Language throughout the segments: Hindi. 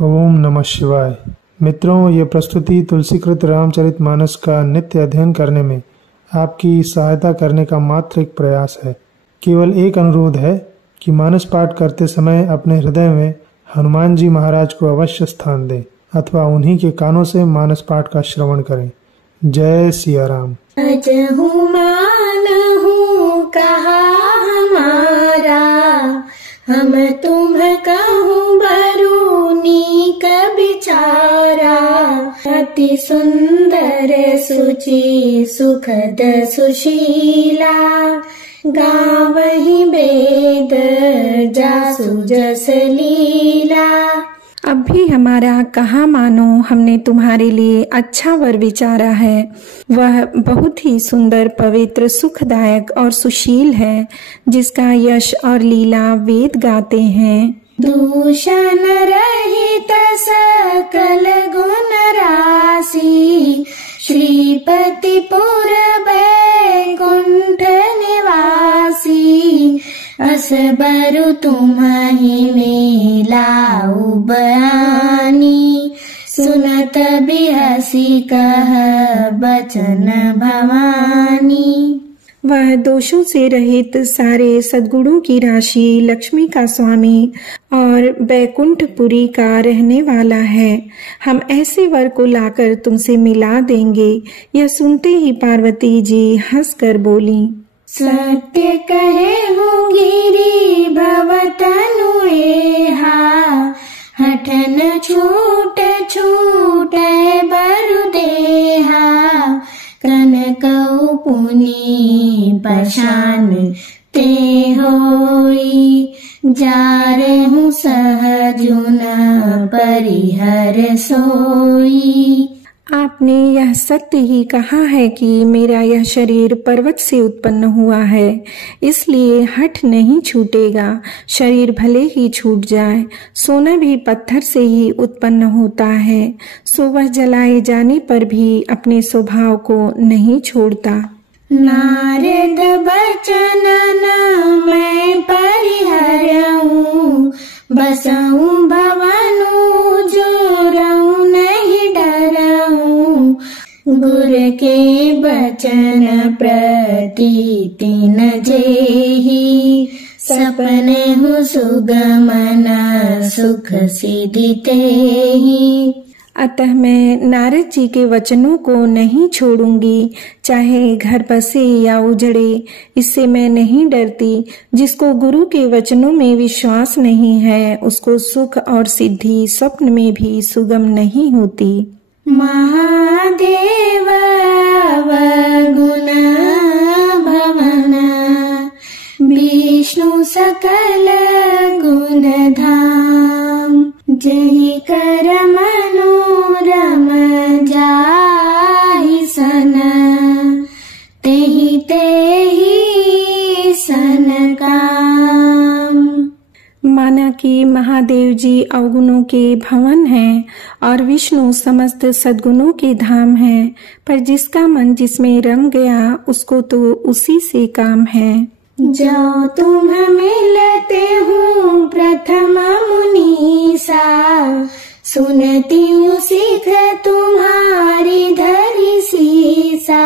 ओम नमः शिवाय। मित्रों, ये प्रस्तुति तुलसीकृत रामचरितमानस का नित्य अध्ययन करने में आपकी सहायता करने का मात्र एक प्रयास है। केवल एक अनुरोध है कि मानस पाठ करते समय अपने हृदय में हनुमान जी महाराज को अवश्य स्थान दें अथवा उन्हीं के कानों से मानस पाठ का श्रवण करें। जय सिया राम। अजहु मानहु कहा हमारा, हम तुम कहूँ बरूनी कबिचारा। अति सुंदर सुचि सुखद सुशीला, गावहि वेद जासु जस लीला। अब भी हमारा कहा मानो, हमने तुम्हारे लिए अच्छा वर विचारा है। वह बहुत ही सुंदर, पवित्र, सुखदायक और सुशील है, जिसका यश और लीला वेद गाते हैं। दूषण रहित सकल गुण राशि, श्रीपति पुर बैकुंठ निवासी। अस बरु तुम्हि मिलाऊ बयानी, सुनत बिहसी कह बचन भवानी। वह दोषों से रहित, सारे सद्गुणों की राशि, लक्ष्मी का स्वामी और बैकुंठपुरी का रहने वाला है। हम ऐसे वर को लाकर तुमसे मिला देंगे। यह सुनते ही पार्वती जी हंसकर बोली, सत्य कहे हूँ गिरी भवतनु एहा, हठन छूट छूटे बरु देहा। कनकऊ पुनि पशान ते होई, जारहु सहजुन परिहर सोई। आपने यह सत्य ही कहा है कि मेरा यह शरीर पर्वत से उत्पन्न हुआ है, इसलिए हठ नहीं छूटेगा। शरीर भले ही छूट जाए, सोना भी पत्थर से ही उत्पन्न होता है, सो वह जलाए जाने पर भी अपने स्वभाव को नहीं छोड़ता। नारद बचन न मैं परिहरऊं, बसऊं भवनु जुरऊं नहीं डरऊं। गुर के बचन प्रतीति न जेहि, सपने हूँ सुगमन सुख सिद्धि तेहि। अतः मैं नारद जी के वचनों को नहीं छोड़ूंगी, चाहे घर बसे या उजड़े, इससे मैं नहीं डरती। जिसको गुरु के वचनों में विश्वास नहीं है, उसको सुख और सिद्धि स्वप्न में भी सुगम नहीं होती। महादेव अवगुण भवन, विष्णु सकल गुण धाम। जहि कर मनोरम जाहि सन, तेहि तेहि सन काम। माना कि महादेव जी अवगुणों के भवन हैं और विष्णु समस्त सद्गुणों के धाम हैं, पर जिसका मन जिसमें रम गया, उसको तो उसी से काम है। जो तुम मिलते हो प्रथम मुनीसा, सुनती हूँ सीख तुम्हारी धरी सीसा।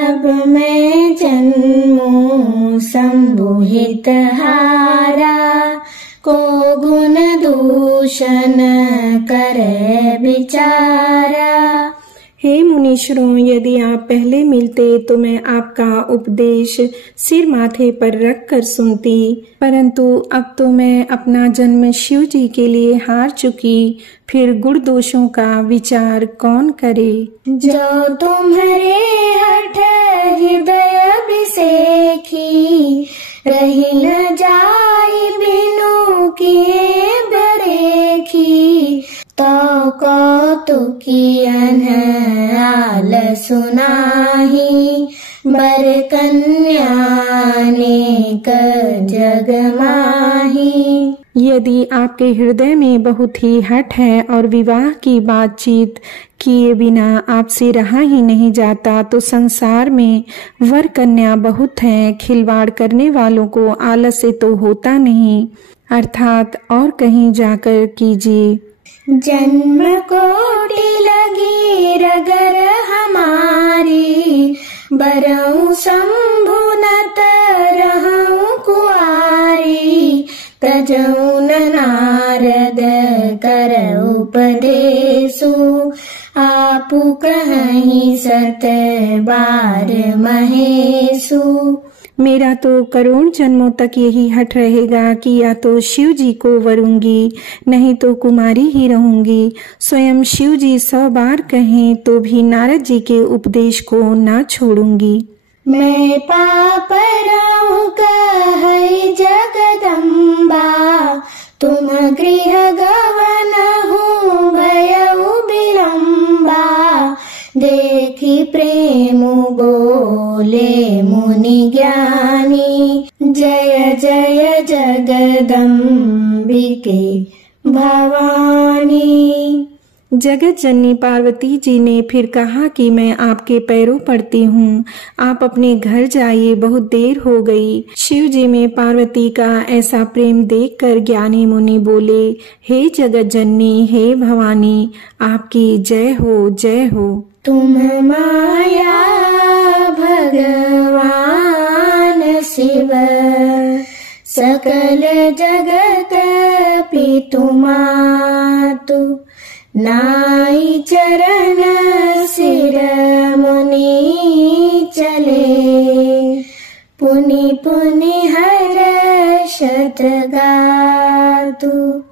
अब मैं जन्मों संबुहित हारा, को गुण दूषण करे विचारा। हे मुनीश्वरों, यदि आप पहले मिलते तो मैं आपका उपदेश सिर माथे पर रख कर सुनती, परंतु अब तो मैं अपना जन्म शिव जी के लिए हार चुकी, फिर गुण दोषों का विचार कौन करे। जो तुम्हारे हठ हृदय अभिषेकी, रही न जाई बिनु किए बरेखी। तो कौतुकियन आल सुनाही, बर कन्या नेक जग माही। यदि आपके हृदय में बहुत ही हठ है और विवाह की बातचीत किए बिना आपसे रहा ही नहीं जाता, तो संसार में वर कन्या बहुत हैं। खिलवाड़ करने वालों को आलस्य तो होता नहीं, अर्थात और कहीं जाकर कीजिए। जन्म कोटि लगी रगर हमारी, बरऊ शंभु नत रहूं कुआरी। तजऊ नारद कर उपदेशु, आपु कहीं सत बार महेशु। मेरा तो करोड़ जन्मों तक यही हट रहेगा कि या तो शिव जी को वरूंगी, नहीं तो कुमारी ही रहूंगी। स्वयं शिव जी 100 बार कहें तो भी नारद जी के उपदेश को ना छोड़ूंगी। मैं पापराऊ कहै जगदम्बा, तुम गृह गवन हूँ भयउ विलम्बा। देखी प्रेम बोले मुनि ज्ञानी, जय जय जगदम्बिके भवानी। जगत जननी पार्वती जी ने फिर कहा कि मैं आपके पैरों पड़ती हूँ, आप अपने घर जाइए, बहुत देर हो गई। शिव जी में पार्वती का ऐसा प्रेम देखकर ज्ञानी मुनि बोले, हे जगत जननी, हे भवानी, आपकी जय हो, जय हो। तुम माया भगवान शिव, सकल जगत पितु मातु। नाई चरण सिर मुनि चले, पुनि पुनि हर्षत गातु।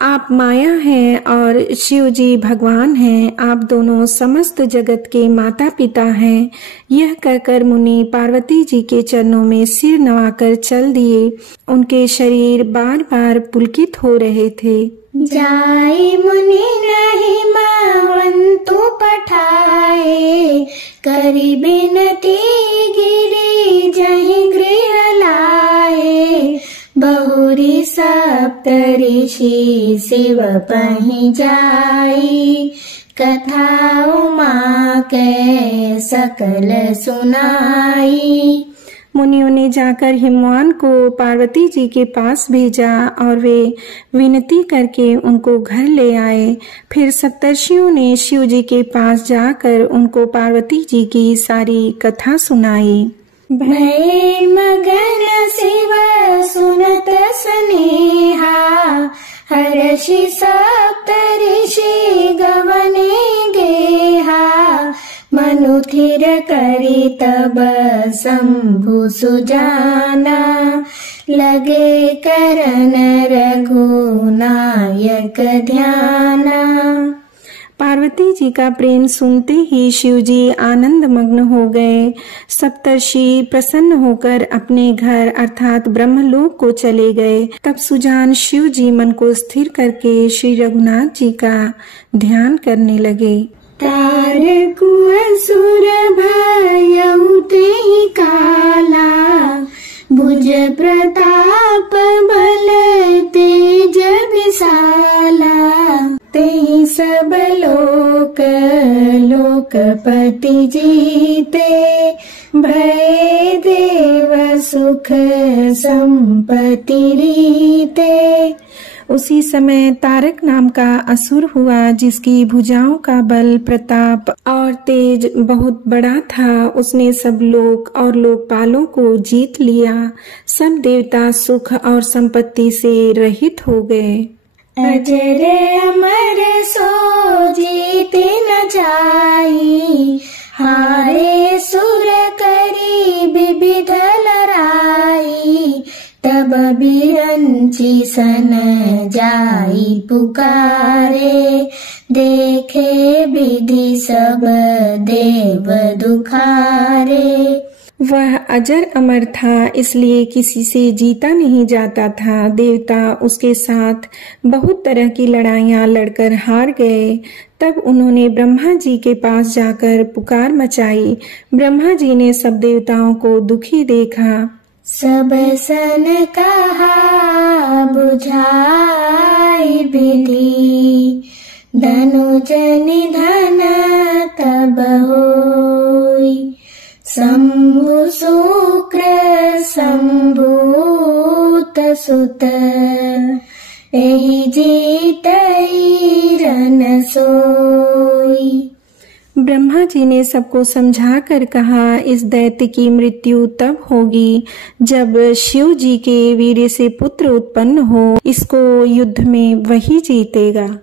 आप माया हैं और शिव जी भगवान हैं, आप दोनों समस्त जगत के माता पिता हैं। यह कहकर मुनि पार्वती जी के चरणों में सिर नवाकर चल दिए। उनके शरीर बार बार पुलकित हो रहे थे। जाई मुनि नहीं मावंतु पठाए, करी बिनती गिरी जहि गृह लाए। बहुरी सप्त ऋषि शिव पहि जाई, कथा उमा के सकल सुनाई। मुनियों ने जाकर हिमवान को पार्वती जी के पास भेजा और वे विनती करके उनको घर ले आए। फिर सप्तर्षियों ने शिव जी के पास जाकर उनको पार्वती जी की सारी कथा सुनाई। भय मगन शिव सुनत स्नेहा, हर्षि सप्त ऋषि गवने गेहा। मनु थिर करी तब शंभु सुजाना, लगे करन रघुनायक ध्याना। पार्वती जी का प्रेम सुनते ही शिव जी आनंद मग्न हो गए। सप्तर्षि प्रसन्न होकर अपने घर अर्थात ब्रह्मलोक को चले गए। तब सुजान शिव जी मन को स्थिर करके श्री रघुनाथ जी का ध्यान करने लगे। तारकु असुर भयउ तेहि काला, भुज प्रताप बल तेज विशाला। तेहि सब लोक लोकपति जीते, भय देव सुख संपत्ति रीते। उसी समय तारक नाम का असुर हुआ, जिसकी भुजाओं का बल, प्रताप और तेज बहुत बड़ा था। उसने सब लोक और लोकपालों को जीत लिया। सब देवता सुख और संपत्ति से रहित हो गए। अजर अमर सो जीते न जाई, हारे सुर करी विविध लड़ाई। तब बिरंची सन जाई पुकारे, देखे विधि सब देव दुखारे। वह अजर अमर था, इसलिए किसी से जीता नहीं जाता था। देवता उसके साथ बहुत तरह की लड़ाइयाँ लड़कर हार गए। तब उन्होंने ब्रह्मा जी के पास जाकर पुकार मचाई। ब्रह्मा जी ने सब देवताओं को दुखी देखा। सब सन कहा बुझाई विधि, धनुज निधन तब होई। शंभु शुक्र शंभूत सुत, एहि जीतई सोई। ब्रह्मा जी ने सबको समझा कर कहा, इस दैत्य की मृत्यु तब होगी जब शिव जी के वीर्य से पुत्र उत्पन्न हो, इसको युद्ध में वही जीतेगा।